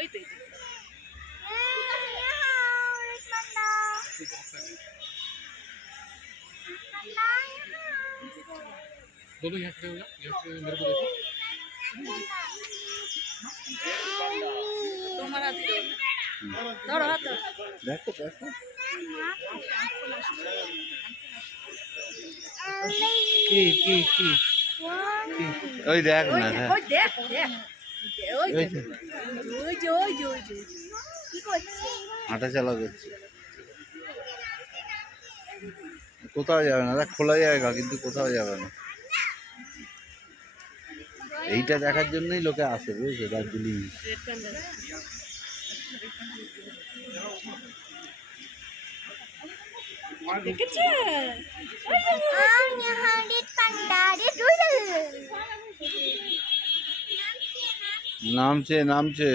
ওই তো दोनों यहाँ खड़े हो जाओ, यहाँ से मेरे को देखो। তোমার হাতে ধরো হাত ধরো দেখো দেখো কি কি কি ওই দেখ না হ্যাঁ ওই দেখ দেখ ওই ওই দেখ যে ওই যে ওই যে ওই যে কি করছে হাঁটা চালা করছে কোথাও যাবে না দেখ খোলা জায়গা কিন্তু কোথাও যাবে না এইটা দেখার জন্যই লোকে আসে বুঝছো দার্জিলিং দেখেছে নামছে নামছে